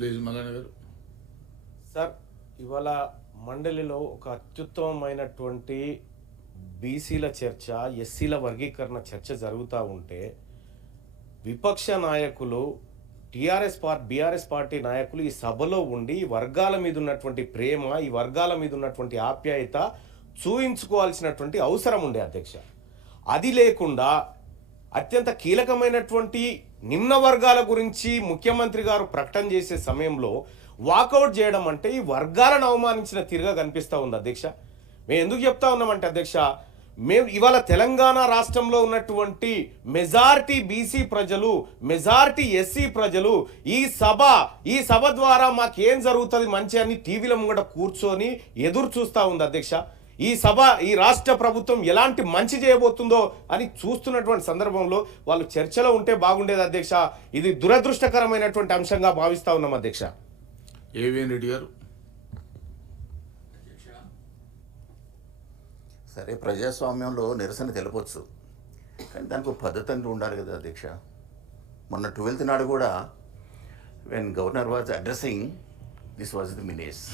Please Mallanna garu. Sir, ఇవాళ మండలిలో ఒక అత్యుత్తమమైనటువంటి బీసీల చర్చ, ఎస్సీల వర్గీకరణ చర్చ జరుగుతూ ఉంటే విపక్ష నాయకులు బీఆర్ఎస్ పార్టీ నాయకులు ఈ సభలో ఉండి ఈ వర్గాల మీద ఉన్నటువంటి ప్రేమ, ఈ వర్గాల మీద ఉన్నటువంటి ఆప్యాయత చూయించుకోవాల్సినటువంటి అవసరం ఉండే అధ్యక్ష. అది లేకుండా అత్యంత కీలకమైనటువంటి నిమ్న వర్గాల గురించి ముఖ్యమంత్రి గారు ప్రకటన చేసే సమయంలో వాకౌట్ చేయడం అంటే ఈ వర్గాలను అవమానించిన తీరుగా కనిపిస్తూ ఉంది అధ్యక్ష. మేము ఎందుకు చెప్తా ఉన్నామంటే అధ్యక్ష, మేము ఇవాళ తెలంగాణ రాష్ట్రంలో ఉన్నటువంటి మెజారిటీ బీసీ ప్రజలు, మెజారిటీ ఎస్సీ ప్రజలు ఈ సభ ద్వారా మాకేం జరుగుతుంది మంచి అని టీవీల ముంగట కూర్చొని ఎదురు చూస్తూ ఉంది అధ్యక్ష. ఈ రాష్ట్ర ప్రభుత్వం ఎలాంటి మంచి చేయబోతుందో అని చూస్తున్నటువంటి సందర్భంలో వాళ్ళు చర్చలో ఉంటే బాగుండేది అధ్యక్ష. ఇది దురదృష్టకరమైనటువంటి అంశంగా భావిస్తా ఉన్నాం అధ్యక్ష. ఏవిఎన్ రెడ్డి గారు. సరే, ప్రజాస్వామ్యంలో నిరసన తెలపొచ్చు, కానీ దానికి ఒక పద్ధతి అంటూ ఉండాలి కదా అధ్యక్ష. మొన్న 12th నాడు కూడా when governor was addressing this was the menace,